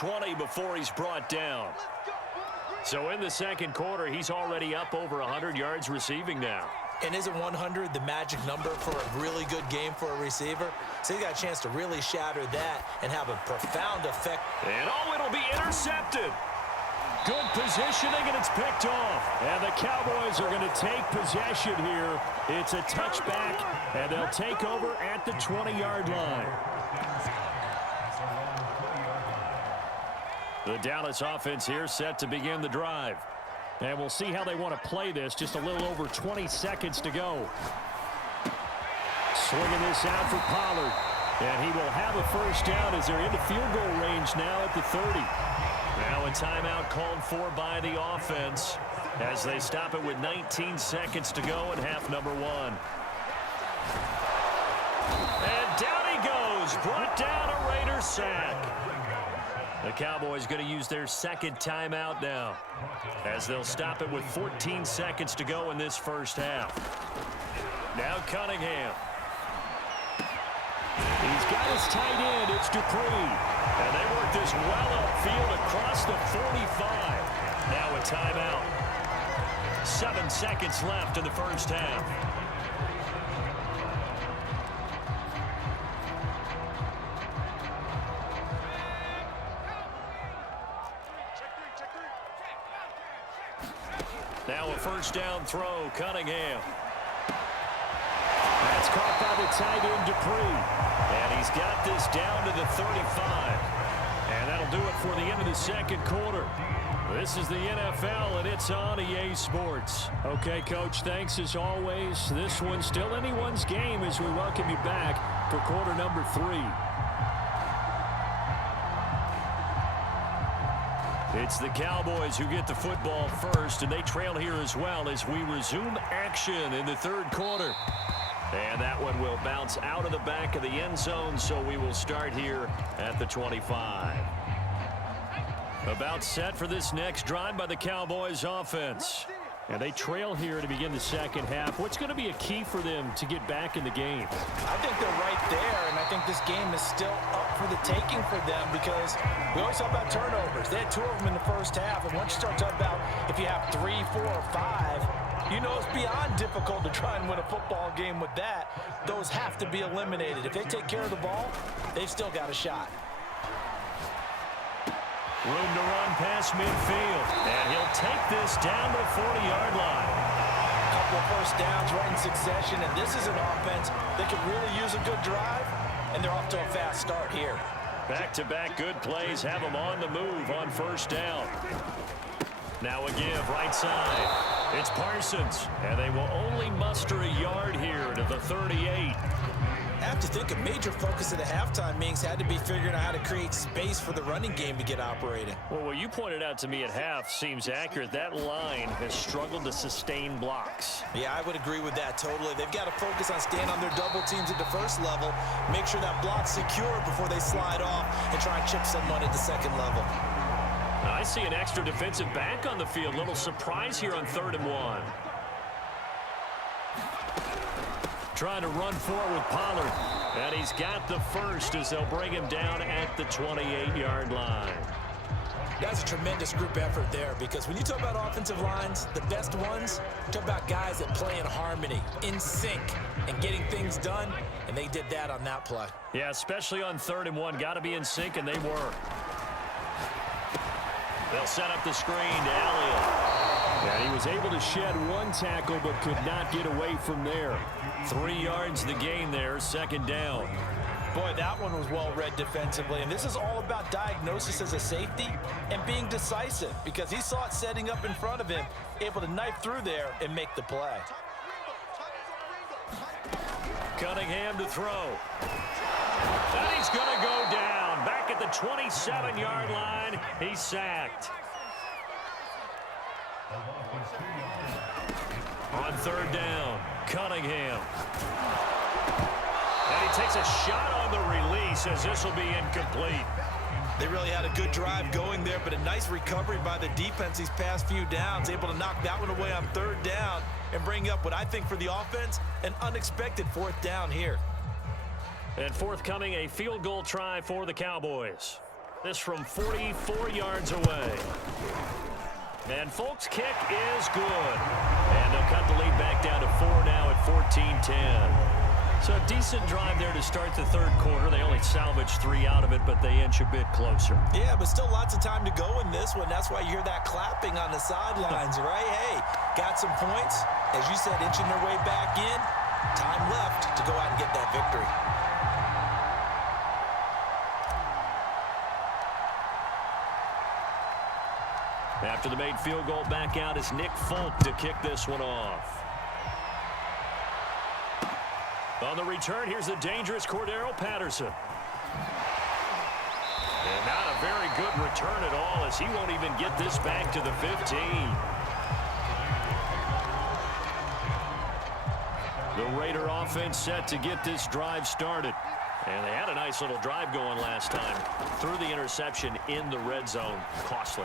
20 before he's brought down. So in the second quarter, he's already up over 100 yards receiving now. And isn't 100 the magic number for a really good game for a receiver? So he got a chance to really shatter that and have a profound effect. And it'll be intercepted. Good positioning, and it's picked off. And the Cowboys are going to take possession here. It's a touchback, and they'll take over at the 20-yard line. The Dallas offense here set to begin the drive. And we'll see how they want to play this. Just a little over 20 seconds to go. Swinging this out for Pollard. And he will have a first down as they're into field goal range now at the 30. Now a timeout called for by the offense as they stop it with 19 seconds to go in half number one. And down he goes. Brought down a Raider sack. The Cowboys going to use their second timeout now as they'll stop it with 14 seconds to go in this first half. Now Cunningham. He's got his tight end. It's Dupree. And they work this well upfield across the 45. Now a timeout. 7 seconds left in the first half. Now a first down throw, Cunningham. That's caught by the tight end, Dupree. And he's got this down to the 35. And that'll do it for the end of the second quarter. This is the NFL, and it's on EA Sports. Okay, Coach, thanks as always. This one's still anyone's game as we welcome you back for quarter number 3. It's the Cowboys who get the football first, and they trail here as well as we resume action in the third quarter. And that one will bounce out of the back of the end zone, so we will start here at the 25. About set for this next drive by the Cowboys offense. And they trail here to begin the second half. What's going to be a key for them to get back in the game? I think they're right there, and I think this game is still up for the taking for them because we always talk about turnovers. They had 2 of them in the first half, and once you start talking about if you have 3, 4, or 5, you know it's beyond difficult to try and win a football game with that. Those have to be eliminated. If they take care of the ball, they've still got a shot. Room to run past midfield. And he'll take this down to the 40-yard line. A couple of first downs right in succession, and this is an offense that could really use a good drive, and they're off to a fast start here. Back-to-back good plays have them on the move on first down. Now a give right side. It's Parsons, and they will only muster a yard here to the 38. I have to think a major focus of the halftime meetings had to be figuring out how to create space for the running game to get operating. Well, what you pointed out to me at half seems accurate. That line has struggled to sustain blocks. Yeah, I would agree with that totally. They've got to focus on staying on their double teams at the first level, make sure that block's secure before they slide off and try and chip someone at the second level. I see an extra defensive back on the field. Little surprise here on 3rd and 1. Trying to run forward with Pollard. And he's got the first as they'll bring him down at the 28-yard line. That's a tremendous group effort there because when you talk about offensive lines, the best ones, talk about guys that play in harmony, in sync, and getting things done, and they did that on that play. Yeah, especially on 3rd and 1. Got to be in sync, and they were. They'll set up the screen to Elliott. And he was able to shed 1 tackle but could not get away from there. 3 yards the gain there, 2nd down. Boy, that one was well read defensively, and this is all about diagnosis as a safety and being decisive because he saw it setting up in front of him, able to knife through there and make the play. Cunningham to throw. And he's going to go down. Back at the 27-yard line, he's sacked. On 3rd down, Cunningham. And he takes a shot on the release as this will be incomplete. They really had a good drive going there, but a nice recovery by the defense these past few downs, able to knock that one away on 3rd down and bring up what I think for the offense, an unexpected 4th down here. And forthcoming, a field goal try for the Cowboys. This from 44 yards away. And Folk's kick is good. And they'll cut the lead back down to 4 now at 14-10. So a decent drive there to start the third quarter. They only salvaged 3 out of it, but they inch a bit closer. Yeah, but still lots of time to go in this one. That's why you hear that clapping on the sidelines, right? Hey, got some points. As you said, inching their way back in. Time left to go out and get that victory. After the made field goal, back out is Nick Folk to kick this one off. On the return, here's the dangerous Cordero Patterson. And not a very good return at all, as he won't even get this back to the 15. The Raider offense set to get this drive started. And they had a nice little drive going last time. Threw the interception in the red zone. Costly.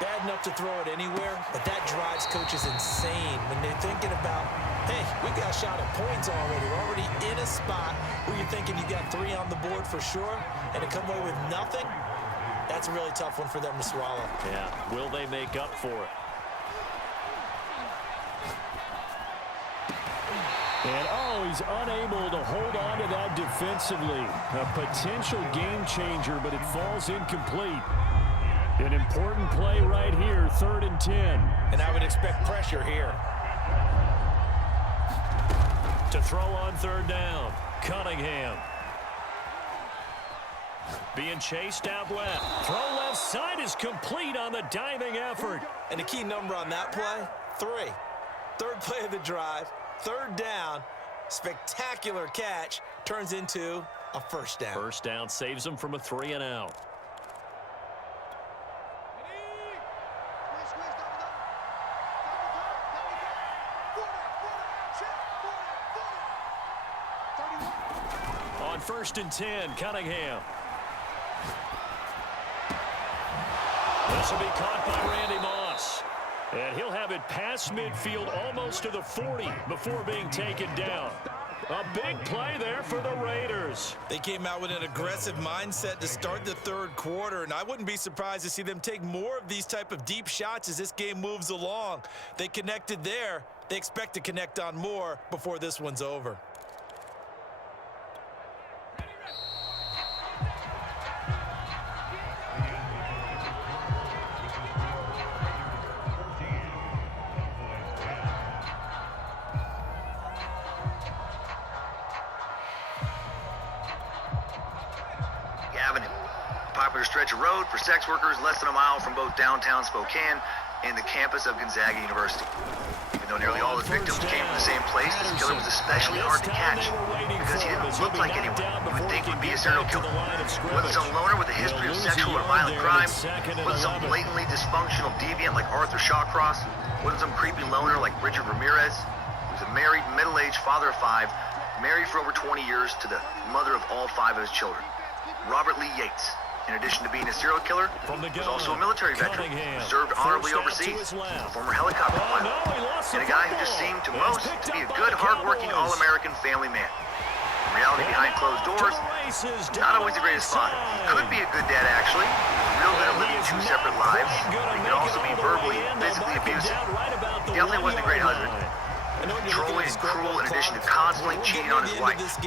Bad enough to throw it anywhere, but that drives coaches insane when they're thinking about, hey, we got a shot at points already. We're already in a spot where you're thinking you got 3 on the board for sure, and to come away with nothing, that's a really tough one for them to swallow. Yeah, will they make up for it? And he's unable to hold on to that defensively. A potential game changer, but it falls incomplete. An important play right here, 3rd and 10. And I would expect pressure here. To throw on 3rd down, Cunningham. Being chased out left. Throw left side is complete on the diving effort. And the key number on that play, 3. 3rd play of the drive, 3rd down, spectacular catch, turns into a 1st down. 1st down saves them from a 3 and out. On 1st and 10, Cunningham. This will be caught by Randy Moss. And he'll have it past midfield almost to the 40 before being taken down. A big play there for the Raiders. They came out with an aggressive mindset to start the 3rd quarter, and I wouldn't be surprised to see them take more of these type of deep shots as this game moves along. They connected there. They expect to connect on more before this one's over. Stretch of road for sex workers less than a mile from both downtown Spokane and the campus of Gonzaga University. Even though nearly all the victims came from the same place, this killer was especially hard to catch because he didn't look like anyone you would think would be a serial killer. Wasn't some loner with a history of sexual or violent crime, wasn't some blatantly dysfunctional deviant like Arthur Shawcross, wasn't some creepy loner like Richard Ramirez. He was a married, middle-aged father of 5, married for over 20 years to the mother of all 5 of his children, Robert Lee Yates. In addition to being a serial killer, was also a military veteran who served honorably overseas, a former helicopter pilot, and a guy who just seemed to most to be a good, hardworking, all-American family man. In reality, behind closed doors, not always the greatest father. He could be a good dad, actually, real good at living 2 separate lives, but he could also be verbally, physically abusive. He definitely wasn't a great husband. Controlling and cruel in addition to constantly cheating on his wife. He was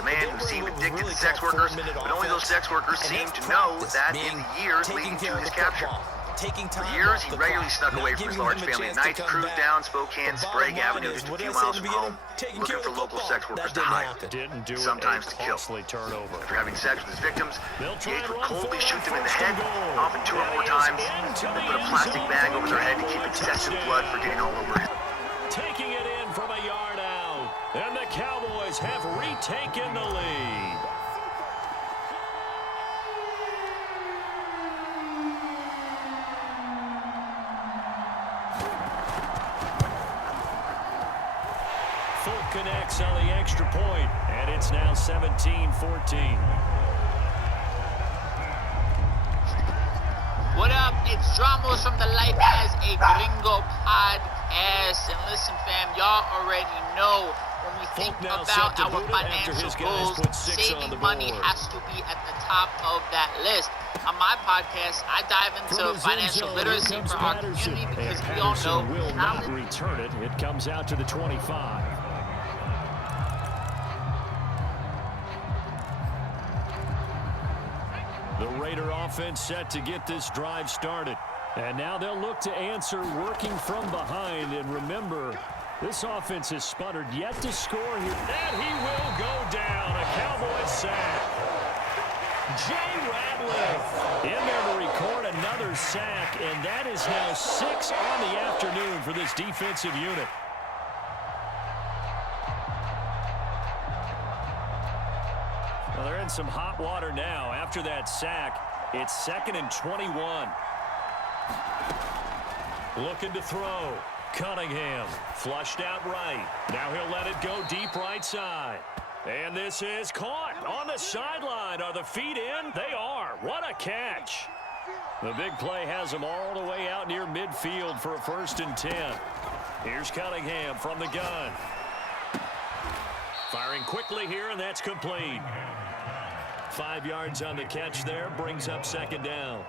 a man who seemed addicted to sex workers, but only those sex workers seemed to know that in the years leading to his capture. For years, he regularly snuck away from his large family at night to cruise down Spokane Sprague Avenue just a few miles from home, looking for local sex workers to hire, sometimes to kill. After having sex with his victims, Yates would coldly shoot them in the head, often 2 or more times, then put a plastic bag over their head to keep excessive blood from getting all over his. Taking it in from a yard out. And the Cowboys have retaken the lead. Full connects on the extra point, and it's now 17-14. What up? It's Dramos from the Life as a Gringo podcast. And listen, fam, y'all already know when we think about our financial goals, saving money has to be at the top of that list. on my podcast, I dive into financial literacy for our community because we all know will not return it. It comes out to the 25. The Raider offense set to get this drive started. And now they'll look to answer working from behind. And remember, this offense has sputtered yet to score here. And he will go down. A Cowboys sack. Jay Ratliff in there to record another sack. And that is now 6 on the afternoon for this defensive unit. Well, they're in some hot water now. After that sack, it's 2nd and 21. Looking to throw. Cunningham flushed out right. Now he'll let it go deep right side. And this is caught on the sideline. Are the feet in? They are. What a catch. The big play has them all the way out near midfield for a 1st and 10. Here's Cunningham from the gun. Firing quickly here, and that's complete. 5 yards on the catch there, brings up 2nd down.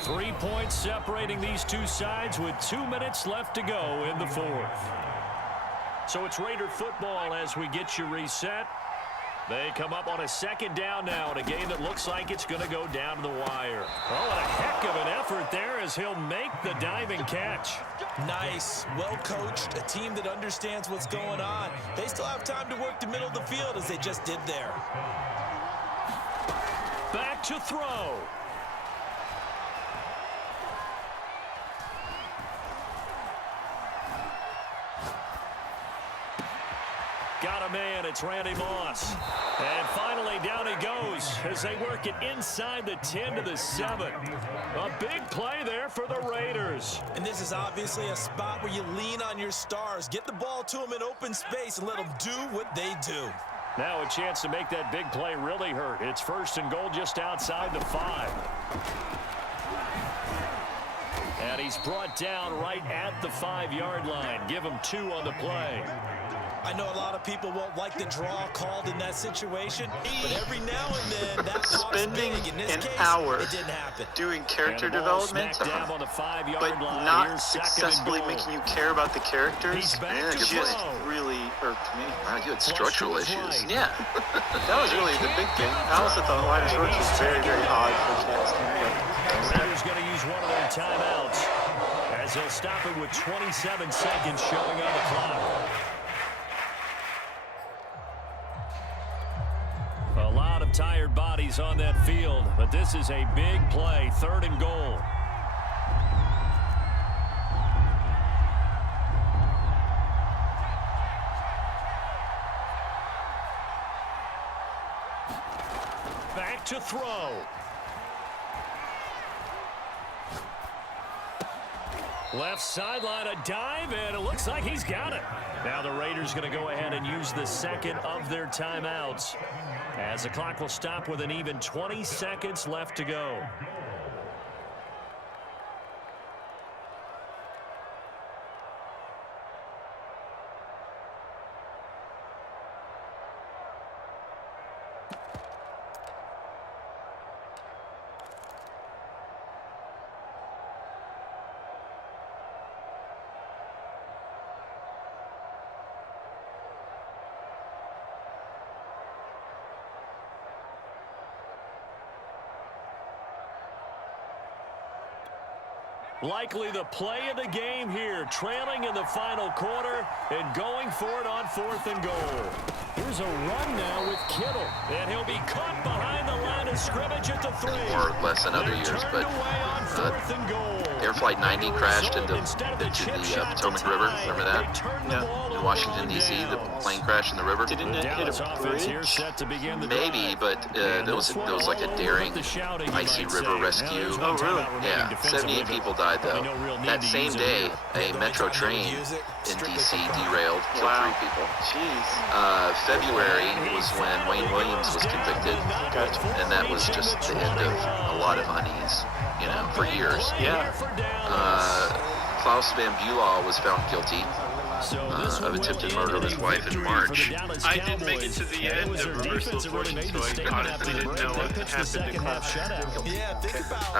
3 points separating these two sides with 2 minutes left to go in the 4th. So it's Raider football as we get you reset. They come up on a 2nd down now in a game that looks like it's going to go down to the wire. Oh, and a heck of an effort there as he'll make the diving catch. Nice, well coached, a team that understands what's going on. They still have time to work the middle of the field as they just did there. Back to throw. Got a man. It's Randy Moss. And finally down he goes as they work it inside the 10 to the 7. A big play there for the Raiders. And this is obviously a spot where you lean on your stars. Get the ball to them in open space and let them do what they do. Now a chance to make that big play really hurt. It's 1st and goal just outside the 5. And he's brought down right at the 5-yard line. Give him 2 on the play. I know a lot of people won't like the draw called in that situation, but every now and then that pops spending big. In this an case, hour it didn't happen. doing character development, On the 5-yard but line. not Here's successfully making you care about the characters. back to It just throw. really irked me. Wow, you had structural Flush to issues. his Yeah, that was really the big thing. I also thought the line of scrimmage was very, very odd for casting. The Raiders going to use one of their timeouts as they'll stop it with 27 seconds showing on the clock. A lot of tired bodies on that field, but this is a big play, 3rd and goal. Back to throw. Left sideline, a dive, and it looks like he's got it. Now the Raiders going to go ahead and use the 2nd of their timeouts, as the clock will stop with an even 20 seconds left to go. Likely the play of the game here, trailing in the final quarter and going for it on 4th and goal. Here's a run now with Kittle, and he'll be caught behind the line of scrimmage at the 3. More or less than other years, but Air Flight 90 crashed into the Potomac River. Remember that? Yeah. In Washington, D.C., the plane crashed in the river. Didn't it hit a bridge? Maybe, but there was like a daring icy river rescue. Oh, really? Yeah, 78 people died, though. That same day, a metro train in D.C. derailed, killed 3 people. Jeez. February was when Wayne Williams was convicted, and that was just the end of a lot of unease, you know, for years. Yeah. Klaus Van Bulow was found guilty of attempted murder of his wife in March. I didn't make it to the end of reversal abortion, so I honestly didn't know what happened to Cloud. Yeah, think about